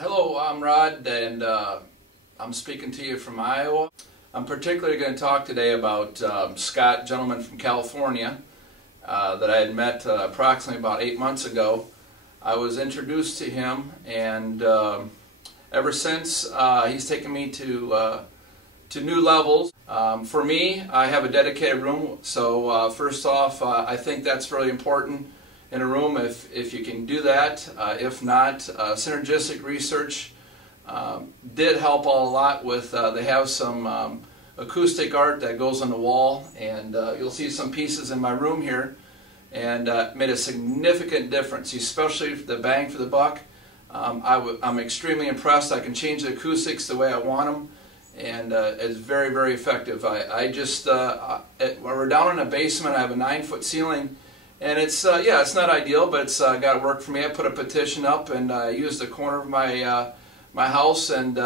Hello, I'm Rod, and I'm speaking to you from Iowa. I'm particularly going to talk today about Scott, gentleman from California, that I had met approximately about 8 months ago. I was introduced to him, and ever since he's taken me to new levels. For me, I have a dedicated room, so first off, I think that's really important in a room if you can do that. If not, Synergistic research did help a lot with, they have some acoustic art that goes on the wall, and you'll see some pieces in my room here, and made a significant difference, especially the bang for the buck. I'm extremely impressed. I can change the acoustics the way I want them, and it's very, very effective. We're down in a basement. I have a 9-foot ceiling, and it's yeah, it's not ideal, but it's got to work for me. I put a petition up, and I used the corner of my my house, and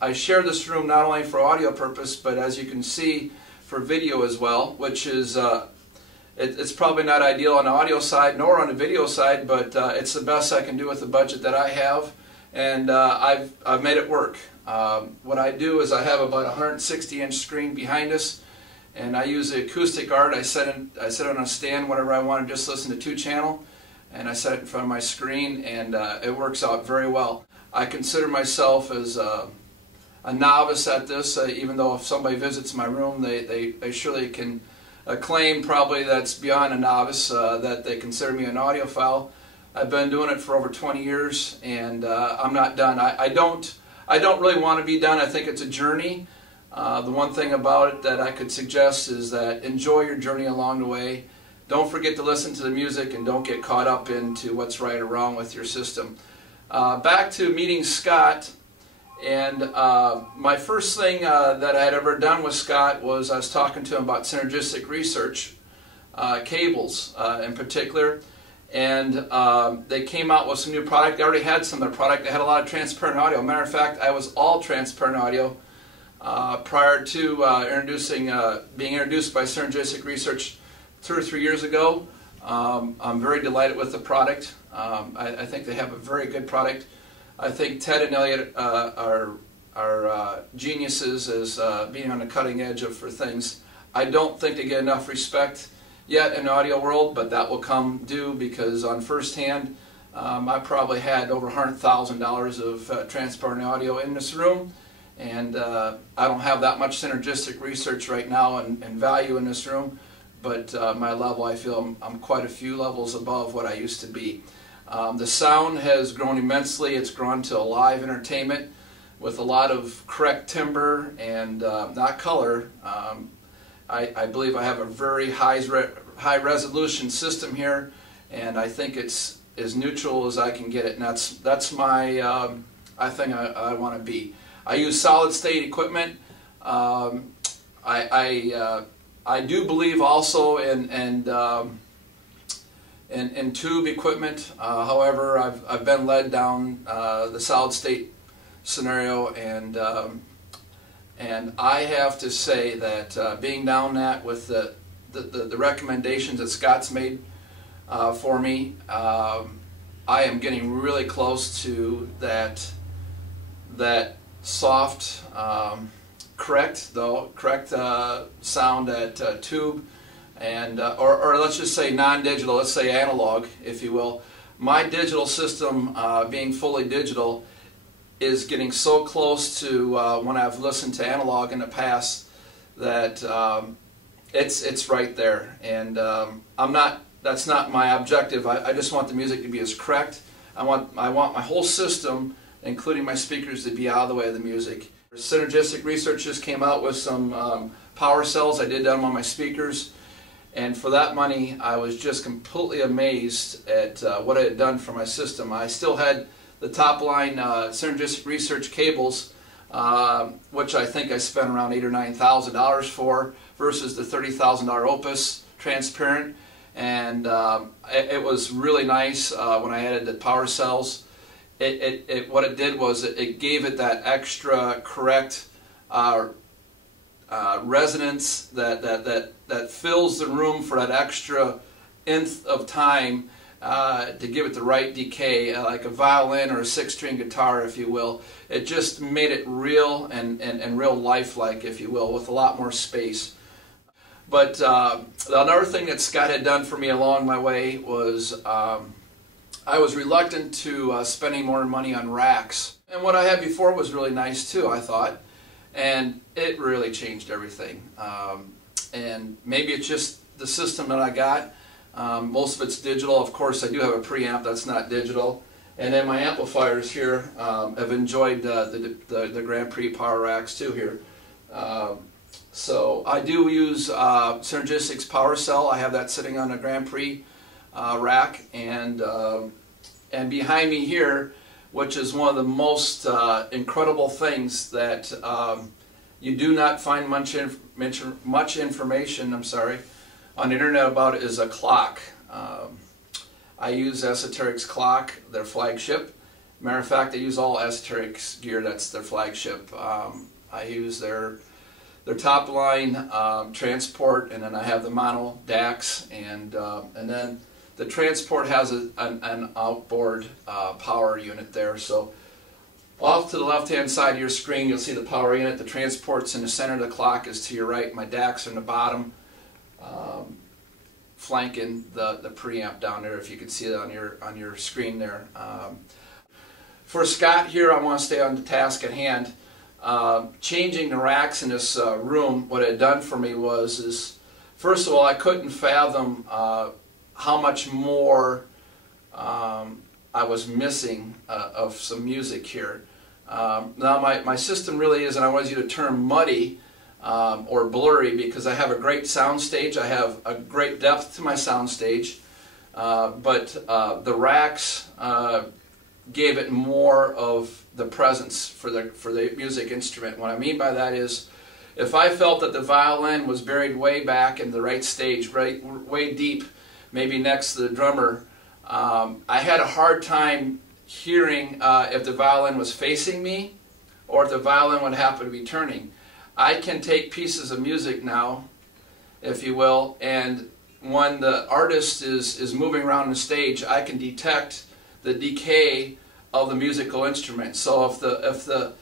I share this room not only for audio purpose, but as you can see, for video as well, which is it's probably not ideal on the audio side nor on the video side, but it's the best I can do with the budget that I have, and I've made it work. What I do is I have about a 160-inch screen behind us, and I use the acoustic art. I set it on a stand whenever I want to just listen to 2-channel, and I set it in front of my screen, and it works out very well. I consider myself as a novice at this, even though if somebody visits my room, they surely can claim probably that's beyond a novice, that they consider me an audiophile. I've been doing it for over 20 years, and I'm not done. I don't really want to be done. I think it's a journey. The one thing about it that I could suggest is that enjoy your journey along the way. Don't forget to listen to the music, and don't get caught up into what's right or wrong with your system. Back to meeting Scott, and my first thing that I had ever done with Scott was I was talking to him about Synergistic research, cables in particular, and they came out with some new product. They already had some of their product. They had a lot of transparent audio. Matter of fact, I was all transparent audio prior to being introduced by Synergistic research 2 or 3 years ago. I'm very delighted with the product. I think they have a very good product. I think Ted and Elliot are geniuses as being on the cutting edge for things. I don't think they get enough respect yet in the audio world, but that will come due, because on first hand, I probably had over $100,000 of transparent audio in this room, and I don't have that much Synergistic research right now and value in this room, but my level, I feel I'm quite a few levels above what I used to be. The sound has grown immensely. It's grown to a live entertainment with a lot of correct timbre and not color. I believe I have a very high resolution system here, and I think it's as neutral as I can get it, and that's my I think I want to be. I use solid state equipment. I do believe also in tube equipment. However, I've been led down the solid state scenario, and I have to say that being down that with the recommendations that Scott's made for me, I am getting really close to that soft, correct sound at tube, and or let's just say non-digital, let's say analog, if you will. My digital system, being fully digital, is getting so close to when I've listened to analog in the past that it's right there, and that's not my objective. I just want the music to be as correct. I want my whole system, including my speakers, to be out of the way of the music. Synergistic research just came out with some power cells. I did them on my speakers, and for that money I was just completely amazed at what it had done for my system. I still had the top line Synergistic research cables, which I think I spent around $8,000 or $9,000 for, versus the $30,000 Opus transparent, and it was really nice when I added the power cells. What it did was it gave it that extra correct resonance that fills the room for that extra nth of time to give it the right decay, like a violin or a six-string guitar, if you will. It just made it real and real lifelike, if you will, with a lot more space. But another thing that Scott had done for me along my way was I was reluctant to spending more money on racks. And what I had before was really nice too, I thought. And it really changed everything. And maybe it's just the system that I got. Most of it's digital. Of course, I do have a preamp that's not digital. And then my amplifiers here have enjoyed the Grand Prix power racks too here. So I do use Synergistic's power cell. I have that sitting on a Grand Prix rack. And behind me here, which is one of the most incredible things that you do not find much information, on the internet about, is a clock. I use Esoteric's clock, their flagship. Matter of fact, I use all Esoteric's gear. That's their flagship. I use their top line transport, and then I have the mono DAX, and then the transport has an outboard power unit there. So off to the left-hand side of your screen, you'll see the power unit. The transport's in the center of the clock, is to your right. My DACs are in the bottom, flanking the preamp down there, if you can see that on your screen there. For Scott here, I want to stay on the task at hand. Changing the racks in this room, what it had done for me was, first of all, I couldn't fathom how much more I was missing of some music here. Now my system really is, and I want to use the term muddy or blurry, because I have a great sound stage. I have a great depth to my sound stage, but the racks gave it more of the presence for the music instrument. What I mean by that is, if I felt that the violin was buried way back in the right stage, way deep, maybe next to the drummer, I had a hard time hearing if the violin was facing me or if the violin would happen to be turning. I can take pieces of music now, if you will, and when the artist is moving around the stage, I can detect the decay of the musical instrument. So if the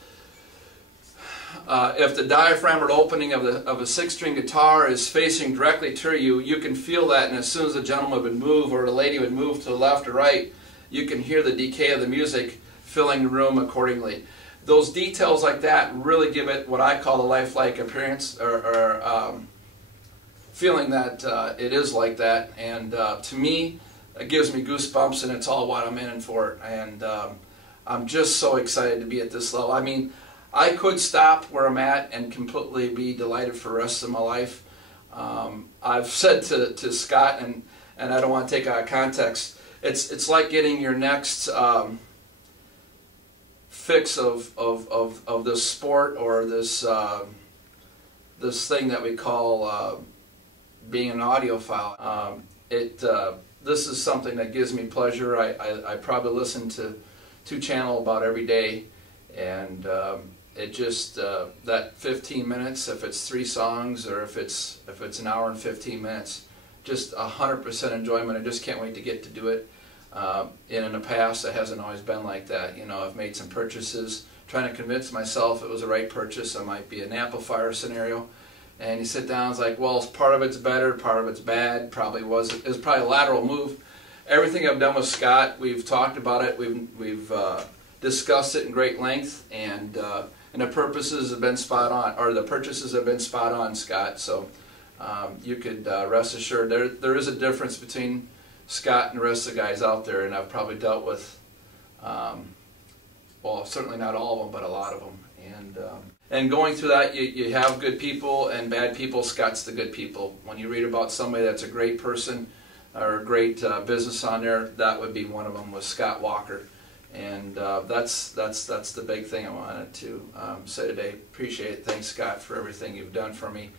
diaphragm or the opening of a six-string guitar is facing directly to you, you can feel that, and as soon as the gentleman would move or the lady would move to the left or right, you can hear the decay of the music filling the room accordingly. Those details like that really give it what I call a lifelike appearance, or feeling that it is like that. And to me, it gives me goosebumps, and it's all what I'm in for it. And I'm just so excited to be at this level. I mean, I could stop where I'm at and completely be delighted for the rest of my life. I've said to Scott, and I don't want to take out of context, it's like getting your next fix of this sport, or this this thing that we call being an audiophile. This is something that gives me pleasure. I probably listen to channel about every day, and it just that 15 minutes, if it's 3 songs or if it's an hour and 15 minutes, just 100% enjoyment. I just can't wait to get to do it. In the past, it hasn't always been like that. You know, I've made some purchases, trying to convince myself it was the right purchase. It might be an amplifier scenario, and you sit down, it's like, well, part of it's better, part of it's bad. It was probably a lateral move. Everything I've done with Scott, we've talked about it. We've discussed it in great length, and the purposes have been spot on, or the purchases have been spot on, Scott. So you could rest assured there is a difference between Scott and the rest of the guys out there, and I've probably dealt with, well, certainly not all of them, but a lot of them. And going through that, you have good people and bad people. Scott's the good people. When you read about somebody that's a great person or a great business on there, that would be one of them, was Scott Walker. And that's the big thing I wanted to say today. Appreciate it. Thanks, Scott, for everything you've done for me.